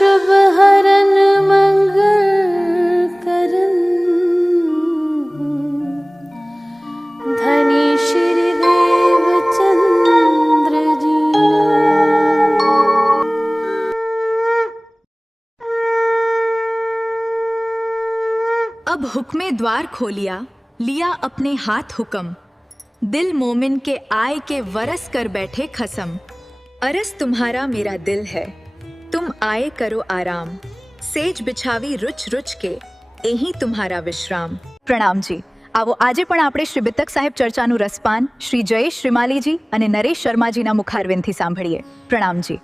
शुभ हरन मंगल करन धनी श्री देवचंद्र जीना। अब हुक्मे द्वार खोलिया, लिया अपने हाथ हुक्म, दिल मोमिन के आय के वरस कर बैठे खसम। अरस तुम्हारा मेरा दिल है, तुम आए करो आराम, सेज बिछावी रुच रुच के, एही तुम्हारा विश्राम। प्रणाम जी। આવો આજે પણ આપણે શ્રી બિતક સાહેબ ચર્ચાનું રસપાન શ્રી જયેશ શ્રીમાલીજી અને નરેશ શર્માજીના મુખારવિંદથી સાંભળીએ. પ્રણામજી.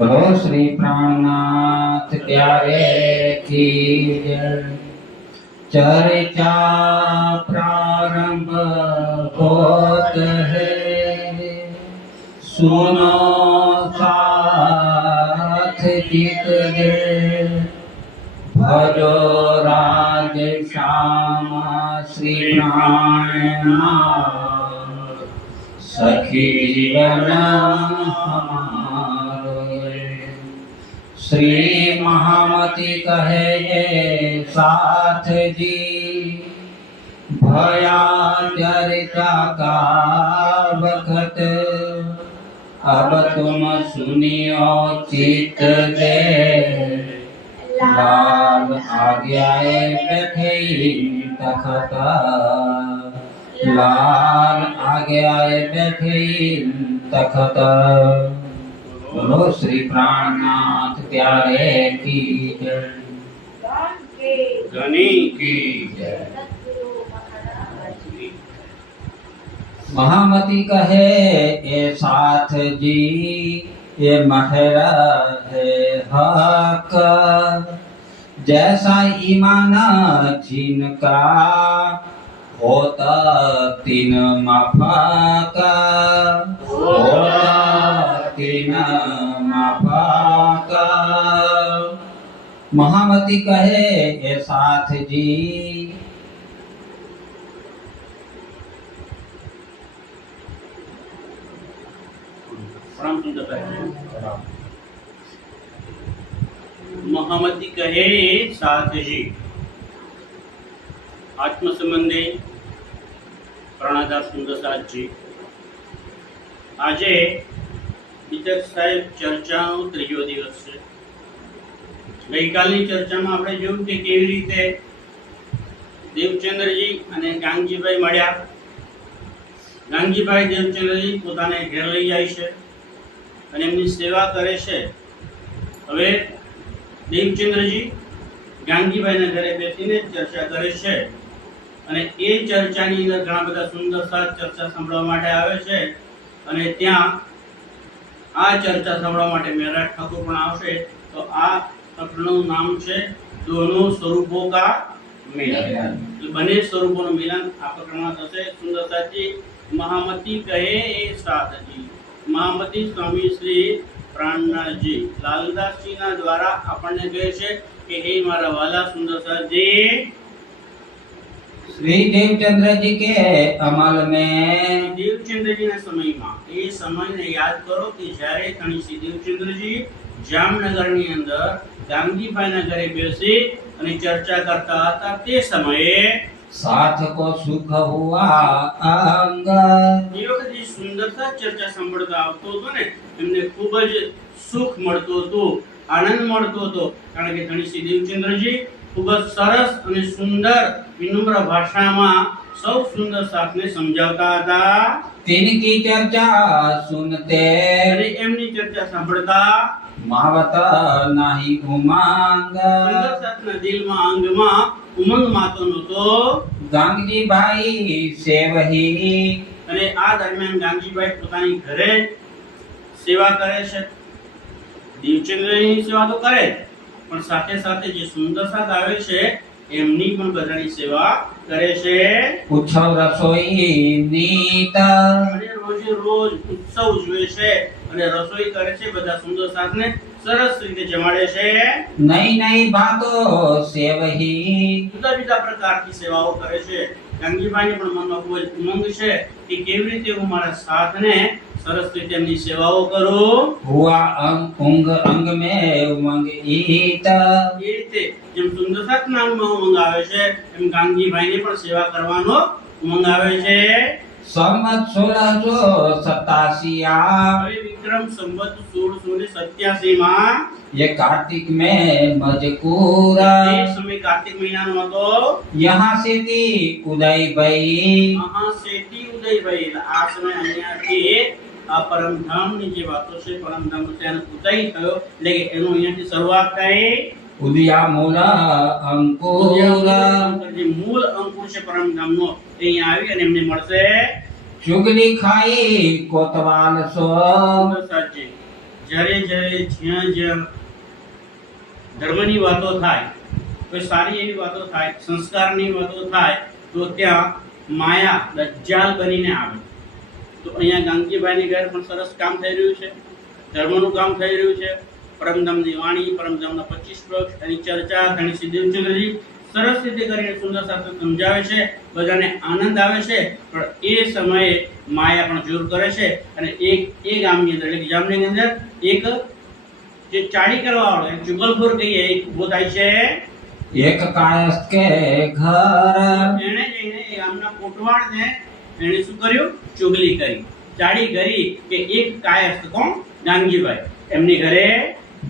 बोलो श्री प्राणनाथ प्यारे की जय। चर्चा प्रारंभ होत है, सुनो साथ चित दे, भजो राज श्याम श्री प्राणनाथ, सखी जीवन श्री महामती कहे ये साथ जी, भया चर्चा का वक्त, अब तुम सुनियो चित दे, लाल आज्ञाए बैठे तखत, लाल आज्ञाए बैठे तखत। बोलो श्री प्राणनाथ प्यारे की जय, धनी की जय। महामती कहे ये साथ जी, ये महरा है हक, जैसा ईमान जिनका होता तीन माफाका, होता तीन माफाका। महामती कहे ये साथ जी, महामती कहे साथ जी। आत्म संबंधी પ્રાણાદાસ સુંદરસાજી, આજે બિતક સાહેબ ચર્ચાનો ત્રીજો દિવસ છે. ગઈકાલની ચર્ચામાં આપણે જોયું કે કેવી રીતે દેવચંદ્રજી અને ગાંગજીભાઈ મળ્યા. ગાંગજીભાઈ દેવચંદ્રજી પોતાને ઘેર લઈ જાય છે અને એમની સેવા કરે છે. હવે દેવચંદ્રજી ગાંગજીભાઈના ઘરે બેસીને ચર્ચા કરે છે અને એ ચર્ચાની અંદર ઘણા બધા સુંદર સાથ ચર્ચા સાંભળવા માટે આવે છે અને ત્યાં આ ચર્ચા સાંભળવા માટે મેરા ઠાકોર પણ આવશે. તો આ સત્રનું નામ છે દોનો સ્વરૂપો કા મિલન. બંને સ્વરૂપોનું મિલન આ પ્રકરણમાં થશે. સુંદર સાથી મહામતી કહે એ સાથજી. મહામતી સ્વામી શ્રી પ્રાણનાથજી લાલદાસજીના દ્વારા આપણને કહે છે કે હે મારા વાલા સુંદર સાથી, श्री देवचंद्र जी के अमल में, देवचंद्र जी ના સમયમાં એ સમયને યાદ કરો કે જ્યારે ધણી શ્રી દેવચંદ્રજી જામનગરની અંદર ગાંગજીભાઈના ઘરે બેસી અને ચર્ચા કરતા હતા તે સમયે साथ को सुख हुआ अंग, એ વખતે સુંદરતા ચર્ચા સાંભળતા આવતો હતો ને એમને ખૂબ જ સુખ મળતો હતો, આનંદ મળતો હતો. કારણ કે ધણી શ્રી દેવચંદ્રજી ખૂબ જ સરસ અને સુંદર વિનમ્ર ભાષામાં સૌ સુંદર સાથને સમજાવતા હતા. तिनकी चर्चा सुनते, અને એમની ચર્ચા સાંભળતા मावत नाही उमंग, સુંદર સાથના દિલમાં અંગમાં ઉમંગ માતો નહોતો. गांगजी भाई से वही, અને આ દરમિયાન ગાંગજીભાઈ પોતાની ઘરે સેવા કરે છે. દેવચંદ્રની સેવા તો કરે પણ સાથે સાથે જે સુંદર સાથ આવે છે એમની પણ બધાની સેવા કરે છે. ઉછવ રસોઈ નીત, અને બાપુજી રોજ ઉત્સવ ઉજવે છે અને રસોઈ કરે છે, બધા સુંદર સાથને સરસ રીતે જમાડે છે, नई नई बातों से वही જુદા જુદા પ્રકારની સેવાઓ કરે છે। ગાંગીભાઈને પણ મનમાં ખૂબ જ ઉમંગ છે કે કેવી રીતે હું મારા સાથને સરસ રીતે એમની સેવાઓ કરું। हुआ अंग अंग में उमंग ईत એ રીતે જેમ સુંદર સાથ નામમાં ઉમંગ આવે છે એમ ગાંગીભાઈને પણ સેવા કરવાનો ઉમંગ આવે છે। संवत 1687 હવે વિક્રમ સંવત 1687 માં ये कार्तिक में मजकूरा એ સમય કાર્તિક મહિનાનો હતો। यहाँ से थी उदय भाई મહાશેઠી ઉદયભાઈ એટલે આ સમય અહીંયાથી આ પરમધામની જે વાતો છે પરમધામનો તેનો ઉદય થયો એટલે કે એનો અહીંયાથી શરૂઆત થઈ। उदया मूला अंकुरा જે મૂળ અંકુર છે પરમધામનો એ અહીંયા આવી અને એમને મળશે। चुगली खाई कोतवाल सो સાચે જ્યારે જ્યારે જ્યાં જ્યાં ધર્મની વાતો થાય, કોઈ સારી એવી વાતો થાય, સંસ્કારની વાતો થાય તો ત્યાં માયા દજ્જાલ બનીને આવે। તો અહીંયા ગાંગીભાઈની ઘર પણ સરસ કામ થઈ રહ્યું છે, ધર્મનું કામ થઈ રહ્યું છે। પરમધામની વાણી, પરમધામના 25 વૃક્ષ, એની ચર્ચા ધણી શ્રી દેવચંદ્રજી સરસ રીતે કરીને સુંદર સાથે સમજાવે છે, બધાને આનંદ આવે છે। પણ એ સમયે માયા પણ જોર કરે છે અને એ ગામની અંદર એટલે કે જામનગરની અંદર એક જે ચાડી કરવા વાળો એક ચુગલખોર કહીએ એક ઉભો થાય છે। एक कायस्थ के घर એણે જઈને એ ગામના કોટવાળને એણે શું કર્યું? ચુગલી કરી, ચાડી કરી કે એક કાયસ્થ કોણ? ગાંગીભાઈ એમની ઘરે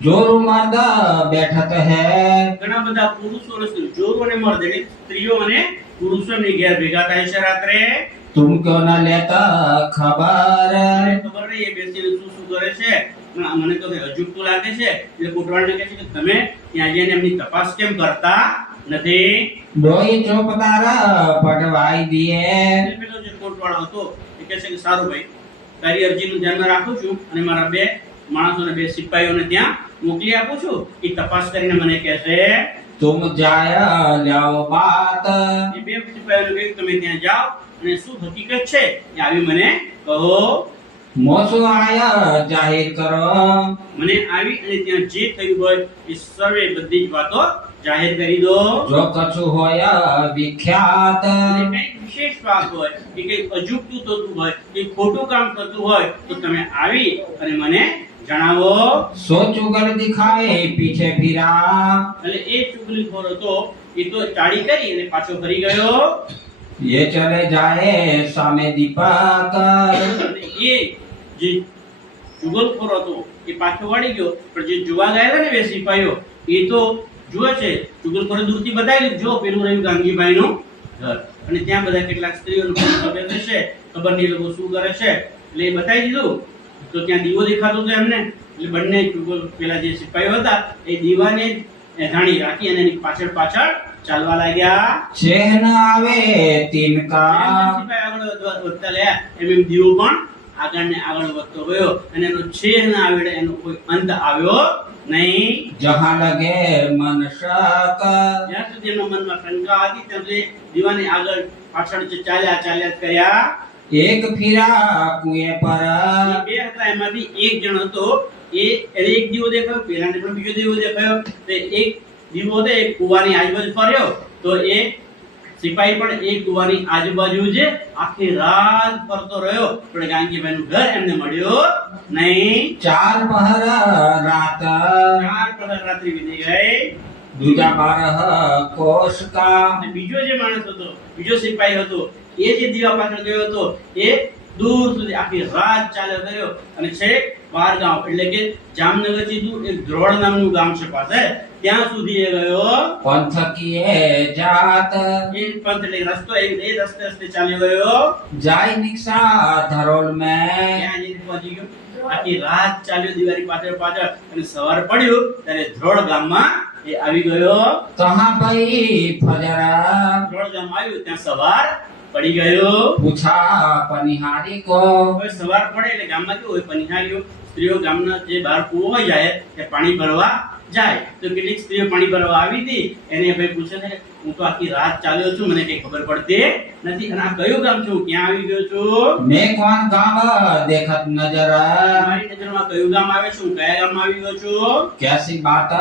जोरू मर्द बैठत है ઘણા બધા પુરુષો અને સ્ત્રીઓ, જોરો અને મર્દ એટલે સ્ત્રીઓ અને પુરુષો એમની ઘેર ભેગા થાય છે રાત્રે। तुम क्यों न लेता खबर મને ખબર નહીં એ બેસીને શું કરે છે, પણ મને તો કઈ અજુગતું લાગે છે। એટલે કોટવાળને કહે છે કે તમે ત્યાં જઈને એમની તપાસ કેમ કરતા નથી? डोई चौपदारा पटवाई दिए એટલે પેલો જે કોટવાળો હતો એ કહે છે કે સારું ભાઈ, તારી અરજીનું ધ્યાનમાં રાખું છું અને મારા બે માણસોને, બે સિપાહીઓને ત્યાં મોકલી આપું છું, એ તપાસ કરીને મને કહેશે। तुम जाया लाओ बात એ બે સિપાહીઓને કહ્યું તમે ત્યાં જાઓ અને શું હકીકત છે એ આવી મને કહો। मोसो आया जाहिर करो મને આવી અને ત્યાં જે થયું હોય એ સર્વે બધી જ વાતો જાહેર કરી દો। जो कछु होया विख्यात અને કંઈક વિશેષ વાત હોય કે કંઈક અજુગતું થતું હોય કે ખોટું કામ થતું હોય તો તમે આવી અને મને જણાવો। सो चुगल दिखाए पीछे फिरा એટલે એ ચુગલીખોર હતો એ તો ચાડી કરી અને પાછો ફરી ગયો। ये चले जाए सामे दीपक અને એ જે ચુગલખોર હતો એ પાછો વાળી ગયો, પણ જે જોવા ગયેલા ને બે સિપાહીઓ એ તો જુએ છે, ચુગલખોરે દૂરથી બતાવી લીધું જો પેલું રહ્યું ગાંગીભાઈનું ઘર અને ત્યાં બધા કેટલાક સ્ત્રીઓનું ખબર છે, ખબર નહીં લોકો શું કરે છે એટલે એ બતાવી દીધું। તો ત્યાં દીવો દેખાતો હતો એમને એટલે બંને ચુગલ પેલા જે સિપાહીઓ હતા એ દીવાને ધાણી રાખી અને એની પાછળ પાછળ ચાલવા લાગ્યા। चेहन आवे तिनका સિપાહી આગળ વધતા ગયા એમ દીવો પણ આગળ ને આગળ વધતો ગયો અને એનો છેદ ના આવે એનો કોઈ અંત આવ્યો નહીં। जहाँ लगे मन शक જ્યાં સુધી એમના મનમાં શંકા હતી ત્યાં સુધી દીવાની આગળ પાછળ જે ચાલ્યા ચાલ્યા જ કર્યા। एक फिरा कुएं पर એ બે હતા એમાંથી એક જણ હતો એને એક દીવો દેખાયો, પેલાને પણ બીજો દીવો દેખાયો। તો એક દીવો હતો એ કુવાની આજુબાજુ ફર્યો તો એ સિપાહી પણ એ કુવાની આજુબાજુ જ આખી રાત ફરતો રહ્યો, પણ ગાંગીભાઈનું ઘર એમને મળ્યો નહીં। चार पहर रात 4 પ્રહર રાત્રિ વીતી ગઈ। दूजा 12 कोष का અને બીજો જે માણસ હતો, બીજો સિપાહી હતો એ જે દીવા પાછળ ગયો હતો એ દૂર સુધી આખી રાત ચાલ્યો કર્યો અને છેક બારગાંવ એટલે કે જામનગરથી દૂર એક ધ્રોળ નામનું ગામ છે પાસે ત્યાં સુધી એ ગયો। पंथ किए जात એ પંથ એટલે રસ્તો એ રસ્તે રસ્તે ચાલ્યો ગયો। जाय निक्षा धरोल में ત્યાં જઈને પહોંચી ગયો। આખી રાત ચાલ્યો દિવાળી પાછળ પાછળ અને સવાર પડ્યું ત્યારે ધ્રોળ ગામમાં એ આવી ગયો। कहाँ पई फजरा ધ્રોળ ગામ આવ્યું ત્યાં સવાર પડી ગયો। पूछा पनिहारी को હવે સવાર પડે એટલે ગામમાં કેવું હોય, પનિહારીઓ સ્ત્રીઓ ગામના જે બહાર કૂવો હોય જાય તે પાણી ભરવા જાય તો કેટલીક સ્ત્રીઓ પાણી ભરવા આવી હતી, એને ભાઈ પૂછે છે કે હું તો આખી રાત ચાલ્યો છું, મને કઈ ખબર પડતી નથી, અને આ કયું ગામ છું, ક્યાં આવી ગયો છું, मैं कौन गाँव देखत नजर મારી નજરમાં કયું ગામ આવે છે, હું કયા ગામમાં આવી ગયો છું, कैसी बात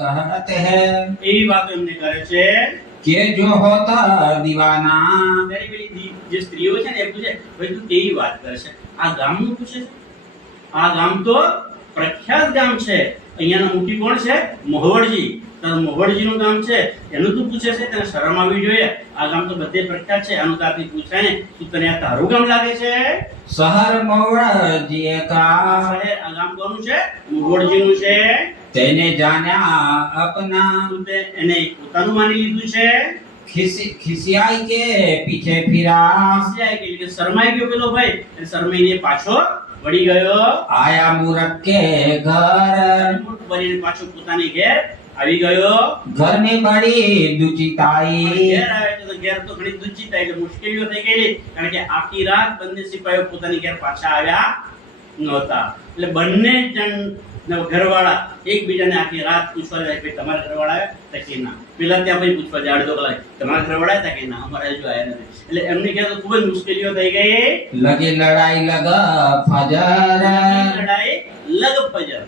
कहते हैं એવી વાતો એમને કરે છે। कि जो होता दीवाना ત્યારે પેલી જે સ્ત્રીઓ છે ને એ પૂછે ભાઈ તું કેવી વાત કરે છે, આ ગામનું પૂછે છે, આ ગામ તો પ્રખ્યાત ગામ છે, અહીંયાના મુખી કોણ છે, મોહવડજી, તારું મોહવડજીનું ગામ છે, એનું તું પૂછે છે, તને શરમ આવવી જોઈએ, આ ગામ તો બધે પ્રખ્યાત છે, આનું તો આપણી પૂછાય ને, તું તને આ તારું ગામ લાગે છે, शहर मोड़ जिए का આ ગામ કોનું છે, મોહવડજીનું છે, तेने जाना अपना તું તે એને પોતાનું માની લીધું છે, खिसियाई के पीछे फिरा હસ્યા કે શરમાઈ ગયો પેલો ભાઈ, અને શરમાઈને પાછો વળી ગયો, आया मूरख के घर મૂર્ખ બનીને પાછો પોતાની ઘેર આવી ગયો। घर में बड़ी दुचिताई ઘેર આવે તો ઘેર તો ઘણી દુચિત થાય એટલે મુશ્કેલીઓ થઈ ગઈ, કારણ કે આખી રાત બંને સિપાહીઓ પોતાની ઘેર પાછા આવ્યા નહોતા, એટલે બંને જણ ઘરવાળા એકબીજાને આખી રાત પૂછવા જાય કે તમારા ઘરવાળા આવ્યા તા કે ના, પેલા ત્યાં ભાઈ પૂછવા જાય અડધો કલાક તમારા ઘરવાળા આવ્યા તા કે ના, અમારા હજુ આવ્યા નથી, એટલે એમની ઘેર તો ખૂબ જ મુશ્કેલીઓ થઈ ગઈ। लगी लड़ाई लगा फजर લડાઈ લગ ફજર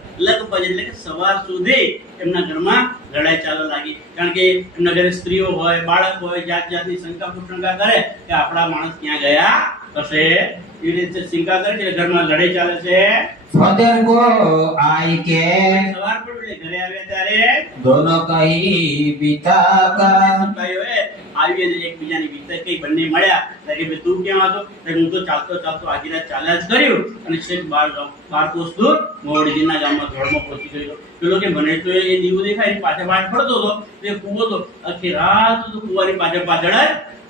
એટલે કે સવાર સુધી એમના ઘરમાં લડાઈ ચાલવા લાગી, કારણ કે એમના ઘરે સ્ત્રીઓ હોય, બાળક હોય, જાત જાતની શંકા કુશંકા કરે કે આપણા માણસ ક્યાં ગયા હશે, એ રીતે શંકા કરે એટલે ઘરમાં લડાઈ ચાલે છે। फजर को आई के સવાર પડ્યું એટલે ઘરે આવ્યા ત્યારે दोनों कहीं बीता का સિપાહીઓએ આવી અને એકબીજાની વિશે કઈ બંને મળ્યા, કે ભાઈ તું ક્યાં હતો, તો હું તો ચાલતો ચાલતો આખી રાત ચાલ્યા જ કર્યું, અને છેક 12 કોસ દૂર મોવડીજીના ગામમાં ધોળમાં પહોંચી ગયો, પેલો કે મને તો એ દીવો દેખાય એની પાછળ પાછળ ફરતો હતો, તે કૂવો તો આખી રાત તો કૂવાની પાછળ પાછળ જ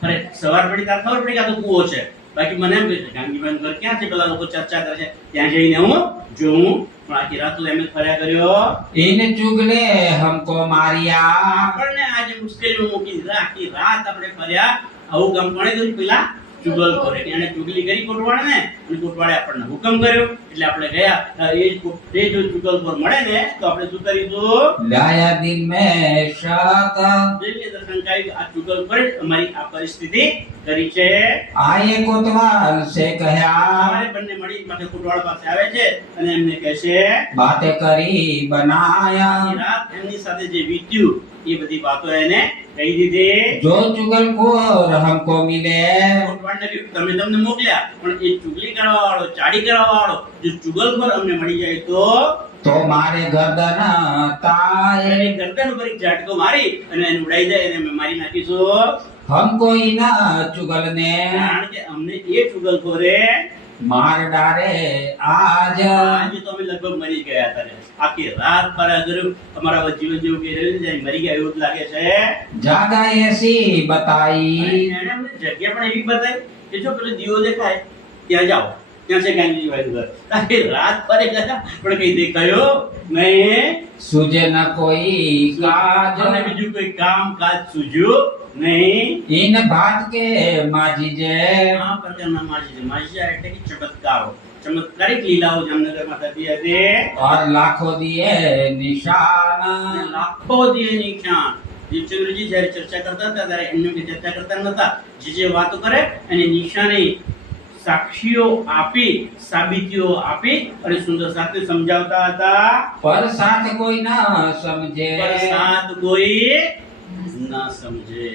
ફરે, સવાર પડી ત્યારે ખબર પડી કે આ તો કૂવો છે, બાકી મને એમ કહે છે ગાંધીભાઈનું ઘર ક્યાં છે, પેલા લોકો ચર્ચા કરે છે, ત્યાં જઈને હું જોઉં, પણ આખી રાત તો એમ જ ફર્યા કર્યો, इन चुगले हमको मारिया આપણને આજે મુશ્કેલીમાં મૂકી દીધા, આખી રાત આપણે ફર્યા, આવું કામ કોણે કર્યું, પેલા ચુગલખોરે, એને ચુગલી કરી કોટવાળાને, અને કોટવાળે આપણને હુકમ કર્યો, એટલે આપણે ગયા, એ જો ચુગલખોર મળે ને તો આપણે શું કરીશું, लाया दिल में शक દિલની અંદર શંકા આવી, આ ચુગલખોરે અમારી આ પરિસ્થિતિ કરી છે। आए कोतवाल से कहा અમારે બંને મળી પાસે કોટવાળ પાસે આવે છે અને એમને કહે છે बातें करी बनाया આખી રાત એમની સાથે જે વીત્યું એ બધી વાતો એને કહી દીધી। जो चुगलखोर हमको मिले કોટવાળને કહ્યું તમે તમને મોકલ્યા, પણ એ ચુગલી કરવા વાળો, ચાડી કરવા વાળો જો ચુગલખોર અમને મળી જાય तो मारे गर्दन ताए એની ગરદન ઉપર એક ઝાટકો મારી અને એને ઉડાઈ જાય અને અમે મારી નાખીશું, हमको इना चुगल ने કારણ કે અમને એ ચુગલખોરે मार डारे आज આજે તો અમે લગભગ મરી ગયા હતા, આખી રાત ફર્યા કર્યું, અમારા જીવન જેવું કે રહ્યું જાય મરી ગયા એવું જ લાગે છે। जागा ऐसी बताई એને અમને જગ્યા પણ એવી બતાવી કે જો પેલો દીવો દેખાય ત્યાં જાઓ, ત્યાં છે ગાંધીજી ભાઈનું ઘર, આખી રાત ફરે ગયા પણ કઈ દેખાયો નહીં, सूझे न कोई काज અને બીજું કોઈ કામ કાજ સૂઝ્યું નહીં। इन बात के माजी जे આ પ્રકારના માજીજા એટલે કે ચમત્કારો, ચમત્કારિક લીલાઓ જામનગરમાં થતી હતી, और लाखों दिए અને निशान લાખો દિયે નિશાન। જીવચંદ્રજી જ્યારે ચર્ચા કરતા હતા ત્યારે એમની કે ચર્ચા કરતા નતા, જે વાતો કરે અને નિશાની સાક્ષીઓ આપી, સાબિતીઓ આપી અને સુંદર સાથે સમજાવતા હતા, पर साथ कोई न समझे પણ સાથ કોઈ ન સમજે,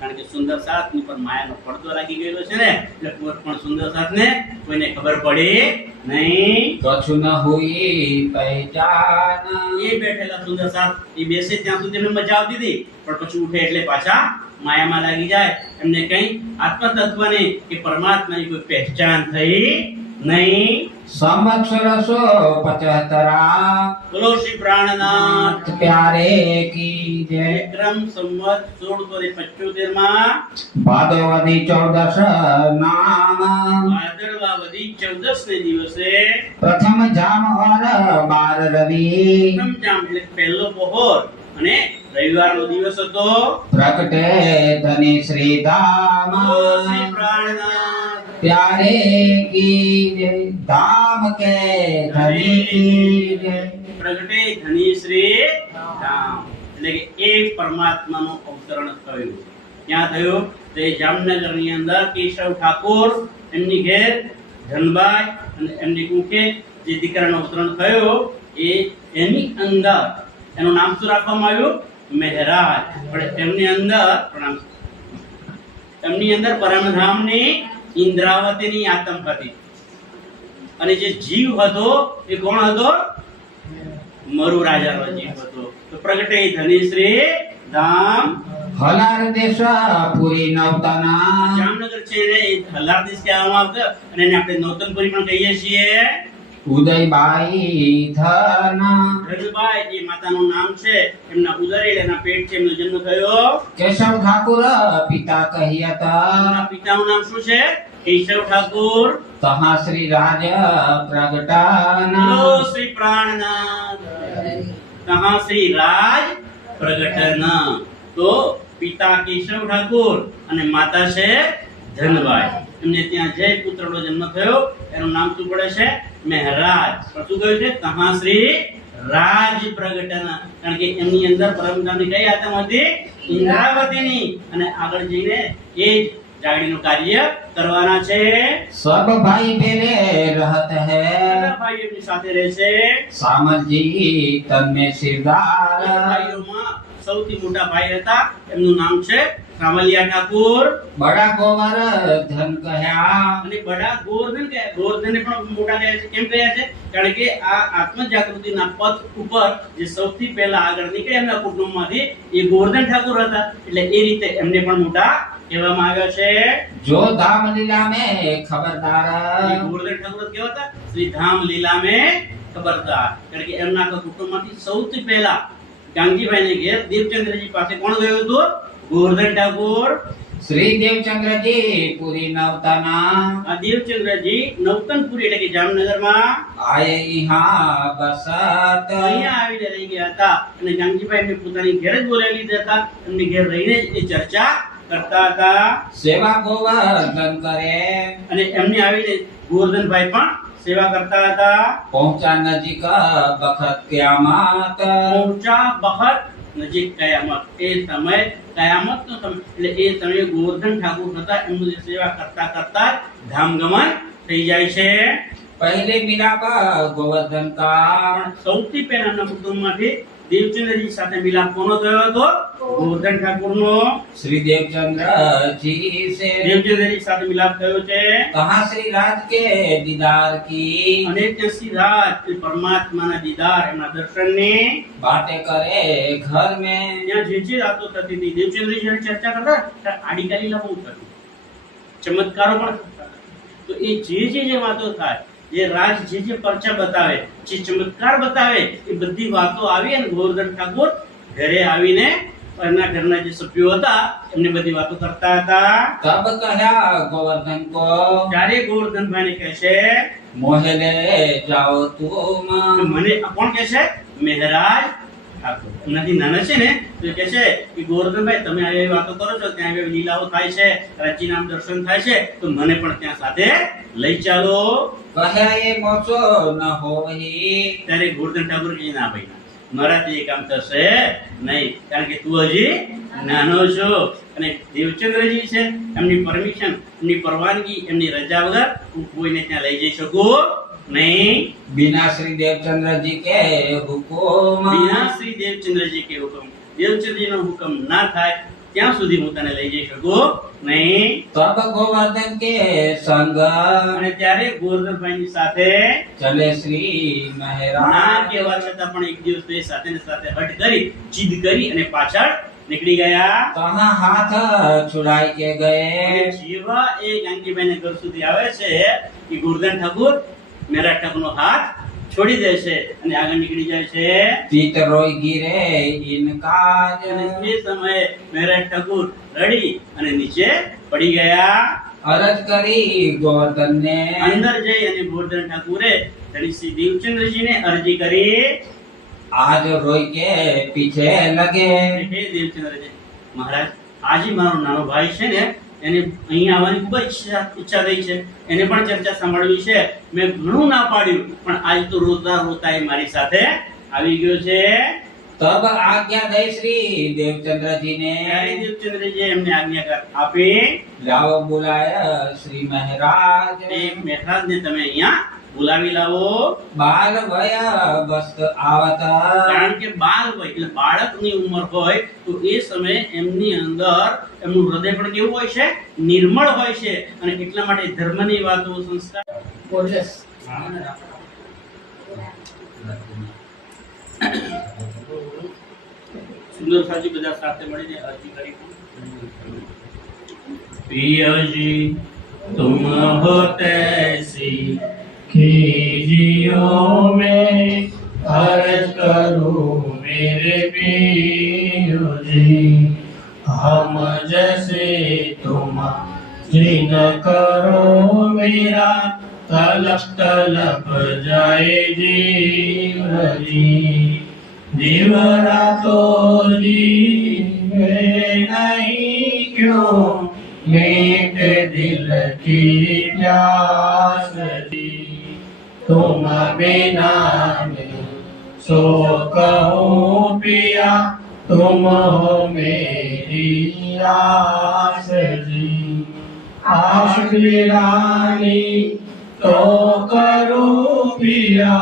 કારણ કે સુંદર સાથની પર માયાનો પડદો લાગી ગયેલો છે ને, એટલે કોઈ પણ સુંદર સાથને કોઈને ખબર પડી નહીં। कछु न हुई पहचान એ બેઠેલા સુંદર સાથ એ બેસે ત્યાં સુધી એમને મજા આવતી હતી, પણ પછી ઉઠે એટલે પાછા માયામાં લાગી જાય, એમને કઈ આત્મ તત્વની કે પરમાત્માની કોઈ પહેચાન થઈ નહીં। संवत्सर 175 બોલો શ્રી પ્રાણનાથ प्यारे की जय વિક્રમ સંવત 1675 માં भादवदी 14 नाम ભાદરવા વદી 14 ને દિવસે प्रथम जाम और 12 रवि પ્રથમ જામ એટલે પહેલો પહોર અને રવિવારનો દિવસ હતો। प्रकटे धनी श्री धाम બોલો શ્રી પ્રાણનાથ प्यारे की जय धाम के धनी की जय પ્રગટે ધની શ્રી ધામ, એટલે કે એ પરમાત્માનું અવતરણ થયું. ક્યાં થયું? તે જામનગરની અંદર કેશવ ઠાકોર એમની ઘેર ધનબાઈ અને એમની કુખે જે દીકરાનું અવતરણ થયું એની અંદર એનું નામ શું રાખવામાં આવ્યું? મહેરાજ. પણ એમની અંદર પરમધામની ઇન્દ્રાવતીની આતમ હતી અને જે જીવ હતો એ કોણ હતો? મરુ રાજાનો જીવ હતો. તો પ્રગટે ધની શ્રી ધામ. હલાર દેશ પુરી નવતાના. જામનગર છે એને હલાર દેશ કહેવામાં આવતો અને એને આપણે નવતનપુરી પણ કહીએ છીએ. ઉદયબાઈ ધના. ધનબાઈ જે માતાનું નામ છે, એમના ઉદરે એના પેટ છે, એમનો જન્મ થયો. કેશવ ઠાકુર પિતા કહિયાતા. એમના પિતાનું નામ શું છે? કેશવ ઠાકુર. તહા શ્રી રાજ પ્રગટાના. બોલો શ્રી પ્રાણનાથ. તહા શ્રી રાજ પ્રગટના. તો પિતા કેશવ ઠાકુર અને માતા છે ધનબાઈ. એમને ત્યાં જય પુત્રનો જન્મ થયો. એનું નામ શું પડે છે? મહેરાજ. પણ શું કહ્યું છે? તહા શ્રી રાજ પ્રગટના. કારણ કે એમની અંદર પરમધામની કઈ આત્મ હતી? ઇન્દ્રાવતીની. અને આગળ જઈને એ જ જાગણીનું કાર્ય કરવાના છે. સબ ભાઈ પેલે રહત હૈ. બધા ભાઈઓ એમની સાથે રહેશે. સામજી તન્મે સિરદાર. ભાઈઓમાં સૌથી મોટા ભાઈ હતા, એમનું નામ છે સામલિયા ઠાકુર. બડા ગોવર ધન કહ્યા. અને બડા ગોવર્ધન કહ્યા. ગોવર્ધનને પણ મોટા કહ્યા છે. કેમ કહ્યા છે? કારણ કે આ આત્મ જાગૃતિના પથ ઉપર જે સૌથી પહેલા આગળ નીકળ્યા એમના કુટુંબમાંથી એ ગોવર્ધન ઠાકુર હતા. એટલે એ રીતે એમને પણ મોટા કહેવામાં આવ્યા છે. જો ધામ લીલા મે ખબરદાર. ગોવર્ધન ઠાકુર કેવા હતા? શ્રી ધામ લીલા મે ખબરદાર. કારણ કે એમના કુટુંબમાંથી સૌથી પહેલા ગાંગીભાઈને ઘેર દેવચંદ્રજી પાસે કોણ ગયું હતું? ગોવર્ધન ઠાકુર. શ્રી દેવચંદ્રજી પુરી નવતાના. આ દેવચંદ્રજી નવતનપુરી એટલે કે જામનગરમાં આયે ઇહા બસત. અહીંયા આવીને રહી ગયા હતા. અને ગાંગીભાઈ એમને પોતાની ઘેર જ બોલાવી લીધા હતા. એમની ઘેર રહીને એ ચર્ચા કરતા હતા. સેવા ગોવર્ધન કરે. અને એમને આવીને ગોવર્ધનભાઈ પણ સેવા કરતા હતા. પહોંચા નજીક બખત ક્યામત. પહોંચા બખત નજીક કયામત. એ સમય કયામતનો સમય એટલે એ સમયે ગોવર્ધન ઠાકુર હતા. એમની સેવા કરતા કરતા ધામગમન થઈ જાય છે. પહેલે મિલાપ ગોવર્ધન કા. સૌથી પહેલા એમના કુટુંબમાંથી દેવચંદ્રજી સાથે મિલાપ કોનો થયો હતો? ગોવર્ધન ઠાકુરનો. શ્રી દેવચંદ્રજી સે. દેવચંદ્રજી સાથે મિલાપ થયો છે. કહાં શ્રી રાજ કે દીદાર કી. અને તે સીધા જ પરમાત્માના દીદાર એમના દર્શનની બાતે કરે ઘર મે. ત્યાં જે વાતો થતી હતી દેવચંદ્રજી જ્યારે ચર્ચા કરતા ત્યારે આડીકાલીલા બહુ થતી, ચમત્કારો પણ થતા. તો એ જે વાતો થાય, જે રાજ જે પરચા બતાવે, જે ચમત્કાર બતાવે, એ બધી વાતો આવી અને ગોવર્ધન ઠાકુર ઘરે આવીને એમના ઘરના જે સભ્યો હતા એમને બધી વાતો કરતા હતા. તબ કહ્યા ગોવર્ધન કો. ત્યારે ગોવર્ધનભાઈને કહે છે મોહે લે જાઓ તુમ. મને કોણ કહે છે? મહેરાજ ઠાકુર. એમનાથી નાના છે ને તો કહે છે કે ગોવર્ધનભાઈ તમે આવી વાતો કરો છો, ત્યાં આવી લીલાઓ થાય છે, રચીનામ દર્શન થાય છે, તો મને પણ ત્યાં સાથે લઈ ચાલો. કહ્યા એ મોચો ન હોઈ. ત્યારે ગોવર્ધન ઠાકુર કહે ના ભાઈ મારાથી એ કામ થશે નહીં, કારણ કે તું હજી નાનો છો. અને દેવચંદ્રજી છે એમની પરમિશન, એમની પરવાનગી, એમની રજા વગર હું કોઈને ત્યાં લઈ જઈ શકું નહીં. बिना श्री देवचंद्र जी के हुकुम. बिना श्री देवचंद्रજી કે હુકમ, દેવચંદ્રજીનો હુકમ ના થાય ત્યાં સુધી હું તને લઈ જઈ શકું નહીં. तब गोवर्धन के संग. અને ત્યારે ગોવર્ધનભાઈની સાથે चले श्री ના महराज. કહેવા છતાં પણ એક દિવસ તે સાથે ને સાથે હઠ કરી, જીદ કરી અને પાછળ નીકળી ગયા. तहाँ हाथ छुड़ाई के गए. અને જેવા એ ગાંગીભાઈને ઘર સુધી આવે છે કે ગોવર્ધન ઠાકુર મહેરાજ ઠાકુરનો હાથ છોડી દે છે અને આગળ નીકળી જાય છે. पीत रोई गिरे इनका. અને એ સમયે મહેરાજ ઠાકુર રડી અને નીચે પડી ગયા. अरज करी गोवर्धन ने. અંદર જઈ અને ગોવર્ધન ઠાકુરે ધણી શ્રી દેવચંદ્રજીને અરજી કરી. आज रोई के पीछे लगे. હે દેવચંદ્રજી મહારાજ, આજે મારો નાનો ભાઈ છે ને એને અહીં આવવાની ખૂબ ઈચ્છા થઈ છે, એને પણ ચર્ચા સાંભળવી છે. મેં ઘણું ના પાડ્યું પણ આજ તો રોતા રોતા એ મારી સાથે આવી ગયો છે। तब आज्ञा दई श्री देवचंद्र जी ने ત્યારે દેવચંદ્રજીએ એમને આજ્ઞા આપી, लाओ बुलाया श्री महाराज એ મહેરાજને તમે અહીંયા બોલાવી લાવો। बाल भया बस्त आवता કારણ કે બાલ હોય એટલે બાળકની ઉંમર હોય તો એ સમયે એમની અંદર એમનું હૃદય પણ કેવું હોય છે? નિર્મળ હોય છે। અને એટલા માટે ધર્મની વાતો સંસ્કાર સુંદર સાજી બધા સાથે મળીને અરજી કરી। पियाजी तुम हो तैसी कीजियो मैं अर्ज करूं मेरे पियो जी, हम जैसे तुम जिन करो मेरा तलप तलप जाए जीव जी, जीवरा तो जी नहीं क्यों मीठ दिल की प्यास जी, तुम बिना मैं सो कहूँ पिया तुम हो मेरी आस जी, आस रानी तो करूँ पिया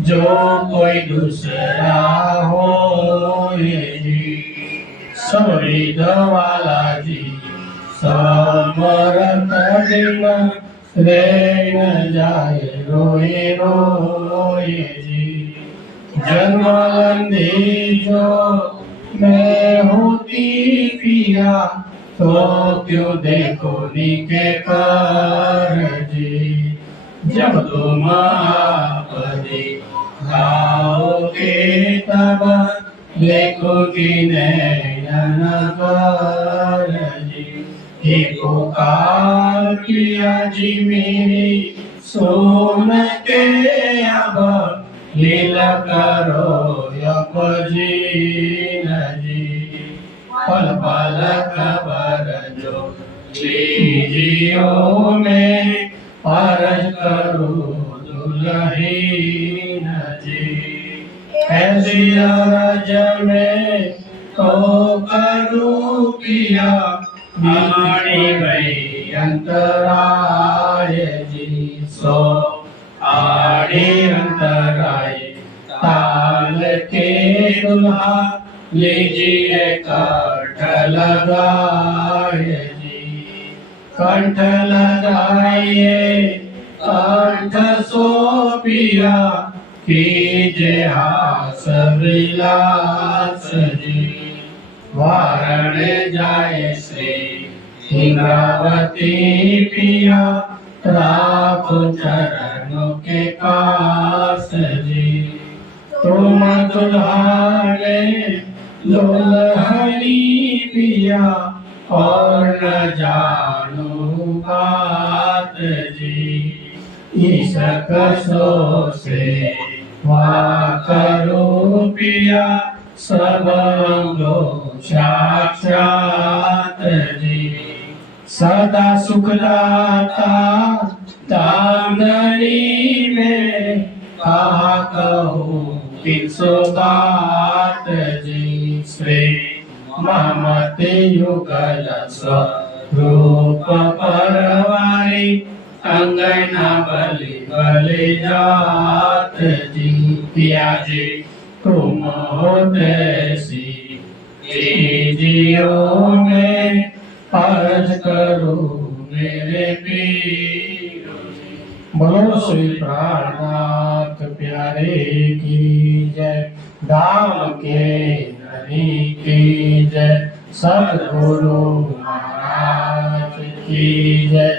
जो कोई दूसरा हो जी, सौरी वाला जी समरत दिन रे न जाए रोए रोए जी, जन्मलंदी जो मैं होती पिया तो क्यों देखो निके कर जी, जब तुम आपदे आओगे तब देखोगी नैन कर जी, हे पुकार पिया जी मेरी सोन के अब लील करो अब जी जी, पल पल खबर जो लीजियो मैं अर्ज करूं दुल्हीन जी, ऐसी अर्ज में तो करूं पिया आड़ी भई अंतराय जी, सो आड़ी अंतराय ताल के दुल्हा लीजिए कंठ लगाए जी, कंठ लगाइए कंठ सो पिया कीजे हास विलास जी, वारण जाए श्री इंद्रावती पिया राखो चरणों के पास जी, तुम दुल्हाने दुल्हनी पिया और न जानो बात जी, इस कसो से वाह करो पिया सब अंगो साक्षात जी, सदा सुखदाता दामदनी में कहा कहूँ किसो बात जी, श्री ममते युगल स्वरूप परवारी अंगना बलि बलि जात जी, पिया जी तुम हो तैसी कीजियो मैं अर्ज करूं मेरे पीर जी, बोलो श्री प्राणनाथ प्यारे की जय, दाम के नरी की जय, सद्गुरु महाराज की जय,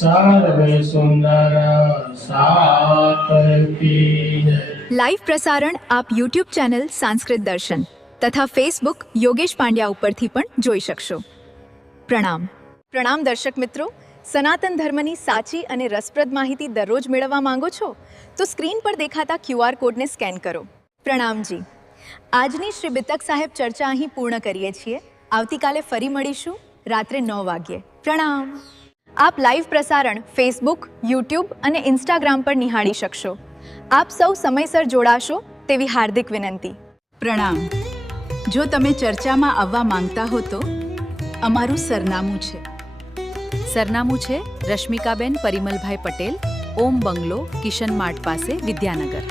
सर्वे सुंदर सात की जय। લાઈવ પ્રસારણ આપ યુટ્યુબ ચેનલ સંસ્કૃત દર્શન તથા ફેસબુક યોગેશ પાંડ્યા ઉપરથી પણ જોઈ શકશો। પ્રણામ પ્રણામ દર્શક મિત્રો, સનાતન ધર્મની સાચી અને રસપ્રદ માહિતી દરરોજ મેળવવા માંગો છો તો સ્ક્રીન પર દેખાતા QR કોડને સ્કેન કરો। પ્રણામજી, આજની શ્રી બિતક સાહેબ ચર્ચા અહીં પૂર્ણ કરીએ છીએ। આવતીકાલે ફરી મળીશું રાત્રે 9 વાગ્યે। પ્રણામ। આપ લાઈવ પ્રસારણ ફેસબુક, યુટ્યુબ અને ઇન્સ્ટાગ્રામ પર નિહાળી શકશો। આપ સૌ સમયસર જોડાશો તેવી હાર્દિક વિનંતી. પ્રણામ. જો તમે ચર્ચામાં આવવા માંગતા હો તો અમારું સરનામું છે. સરનામું છે રશ્મિકાબેન પરિમલભાઈ પટેલ, ઓમ બંગલો, કિશન માર્ટ પાસે, વિદ્યાનગર.